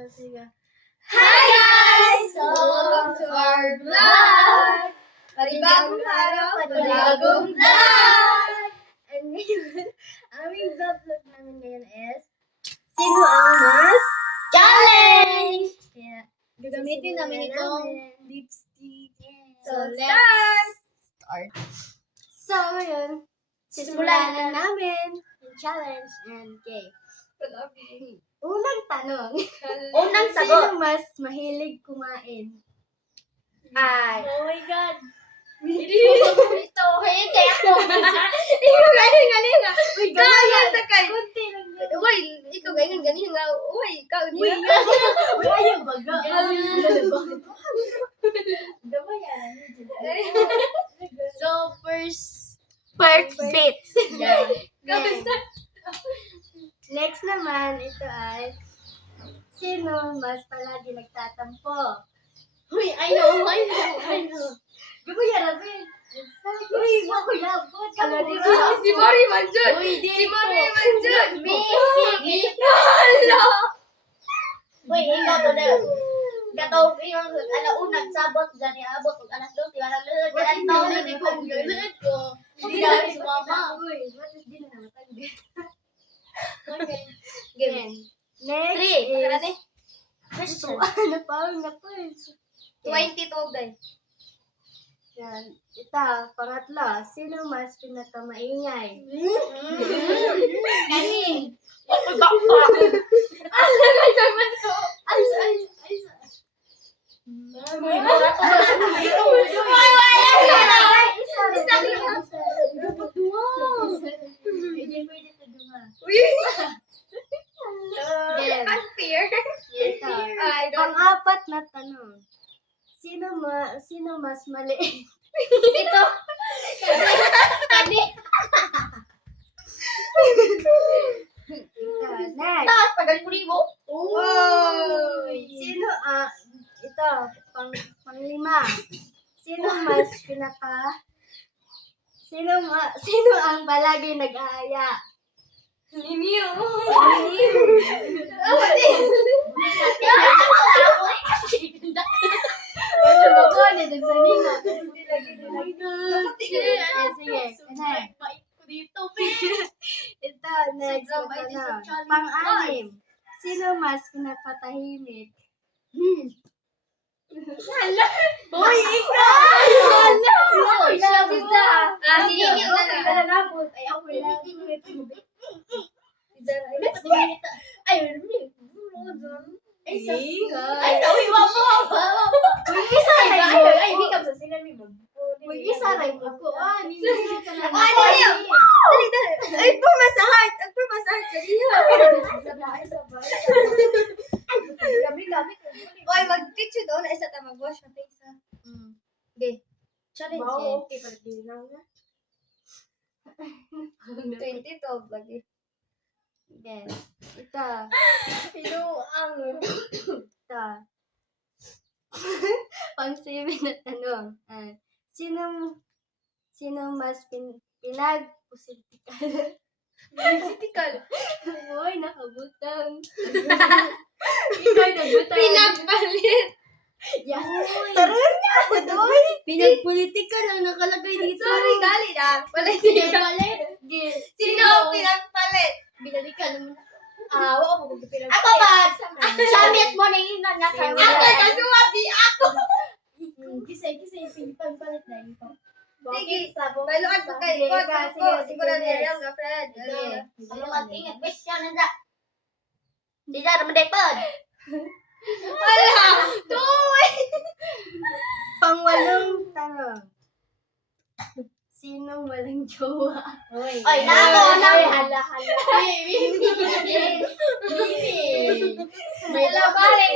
Hi guys! So, welcome to our vlog! Panibagong araw, panibagong vlog! And ngayon, aming vlog vlog namin ngayon is Sino ang mas? Challenge! Kaya, Gagamitin namin itong lipstick. So, let's start. So, ngayon, sisimulan na namin yung challenge and game. Unang tanong. Unang Sino sagot. mas mahilig kumain? Ay. Oh my God. Ito, hey, kaya ako. Ikaw galing, galing nga. Uy, Kaya galing. na kay. Kunti lang yan. Uy, ikaw ganyan, ganyan nga. Uy, ikaw Uy, niya. Uy, ayaw baga. Diba yan? So, first, first bit. Yeah. Next. Next naman, ito ay Sino mas palagi nagtatampo? Uy, I know, I know, I know. Diba yan, Rabi? Uy, wako labot. Ano dito? Si Mori Manjun! Uy, Si Mori Manjun! Me, me, Hala! Uy, ikaw to na. Katong yung ala unang sabot dyan abot ug alas 2 wala lulod Wala dyan na taw ulit ni ko. Galit ko. Hindi na si mama. Uy, what is din na matanggi? Okay. Game. Next Three. is... Karate. So, pa? 20 to day. Yan. Ito, pangatlo. Sino mas pinakamaingay? Kani. Ako bakpa. Alam mo naman ko. Ay, ay, ay. Uy, wala ko. Uy, wala Uy. Game. Unfair. Ito. I don't Pang-apat na tanong. Sino ma sino mas maliit? Ito. Kani. Ito. Next. Taas, pagaling mo. Uy! Sino ah ito pang panglima. Sino mas pinaka Sino ma, sino ang palagi nag-aaya? Ninyo. Ano ba ko ni Dagsanina? Sige, sige. Ano? Ito, next na tanong. Pang-anim. Sino mas pinapatahimik? Hmm. Hoy, ikaw! Hala! Uy, siya bisa. Ah, sige, Ay, yun na lang. nabot. Ay, ako lang. Ay, Ay, sabi mo mo. Uy, isa Ay, rin ay, mo. ay, hindi ka sa sinabi mo. Uy, isa rin mo ko. Ah, hindi ka lang. Ay, dali, Dali, dali. Ay, puma sa heart. Ay, puma sa heart. Dali. Sabay, sabay. Gabi, gabi. Oy, mag-picture doon. Isa ta mag-wash na face. ha? Okay. Challenge Wow, okay. Pagdinaw na. 2012 lagi. Yes. Ito. Pero ang... Ito. Pang seven na tanong. Ah, sino, sino mas pin, pinag-positikal? Critical. Uy, nakabutang. Ikaw nagbutang. Pinagpalit. Yes. Taroon niya ako doon. Pinagpolitical ang nakalagay dito. Sorry, gali na. Wala siya. Pinagpalit. Sino ang pinagpalit? Binalikan naman. Ah, wala kung pinagpalit. Ako ba? Sabit mo na yun na nasa Ako na sumabi ako. Kisay, kisay, pinagpalit na yun. Sige, Bailuan ko kay Ikot. Ako, siguro ni Ariel nga, friend. Ano ingat question na Di sa naman pod. Wala. Tuwi. Pangwalong tanong. Sino walang jowa? Oy, Oy, nako, nako. Hala, hala. May labari.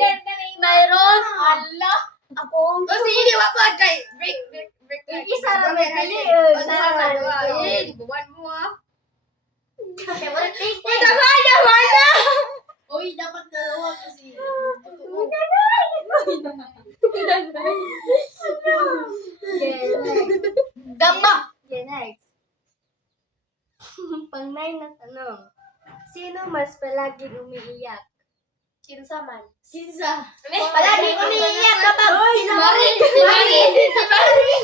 Mayroon. Ala. Ako. O sige, di ba pa kay break, break, break. Yung isa lang may dali, O, isa di buwan mo ah. Favorite thing. Uy, tama na, wala. Uy, dapat dalawa kasi. Okay, next. Gamba. Okay, next. Pang nine na tanong. Sino mas palaging umiiyak? Kinsa man. Kinsa. Palagi umiiyak kapag Mari! si Mari! Si Mari!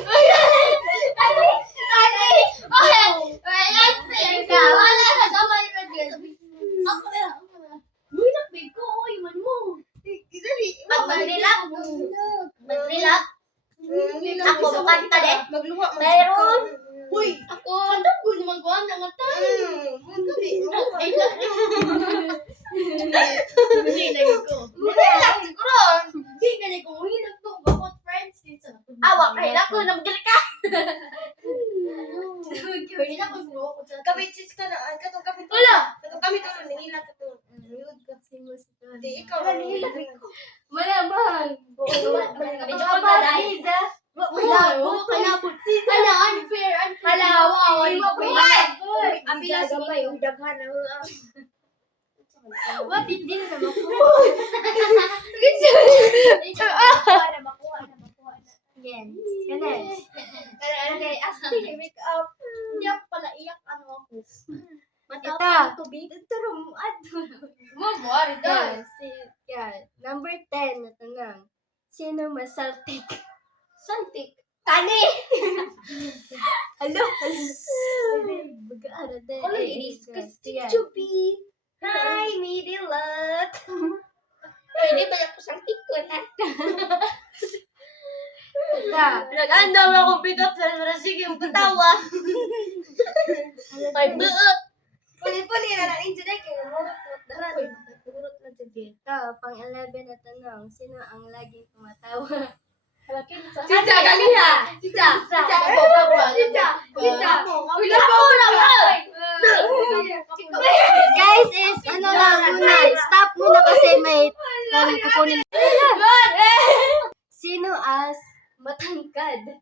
Mari! Okay! Wala! Wala ka! Gamay ka dyan! Ako na! Ako na! Uy, nakbig ko. Uy, man mo. Mag-relax, Ako, kanta din. Magluha, Meron. Uy, ako, ano ko naman ko ang nangatay? Hindi na ko. Relax, siguro. Hindi ka niya kung hinag to. Bakot friends. Kinsa na to. Awa, ka. Kanina ko siguro ako sa... Kapit sis ka na. Katong kapit. Wala! Katong kapit ka. Nangila ka to. Nangilod ka. Simos ka. Di, ikaw. Malamang. Medyo ko ba dahil? Wala, wala ka na po. Hala, unfair, unfair. Hala, wow, Ay, wow, wala. Pilas mo. Daghan na. What? Hindi na naman ko. Makuha na, makuha na, makuha na. Yes. Ganes. Okay, astig, make up. Hindi ako pala iyak, ano ako. Matapos Ita. ng tubig. Ito rin. Ato. Mamari Yeah. Number 10 na tanong. Sino mas saltik? Santik. Kani! Hello? Hello? Bagaan na din. Ano Eh, inis? eh, Kasi yeah. chupi. Hi, Midilot! Pwede ba ako santik ko na? Ita. Nag-andam ako pick up sa sige yung katawa. Ay, buot. Puli-puli na lang injury kayo. Murot mo. Daran. Murot na sige. Ito, pang 11 na tanong. Sino ang laging tumatawa? Cica, galiha. Cica. Cica. Cica. Cica. Wala po naman. Guys, is ano lang muna. Stop muna kasi may kukunin. Sino as matangkad?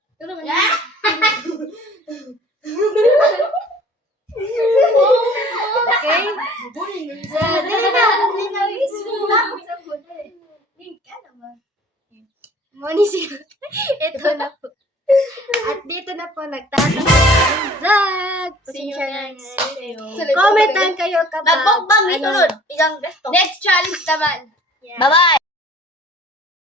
Okay? So, dili na. Dili na. Moni siya. Ito na po. At dito na po nagtatapos ang vlog. Pasensya na next nga. video. Comment lang kayo kapag Nagbukbang ni ano, Tulod. Ilang besto. Next challenge naman. Bye-bye.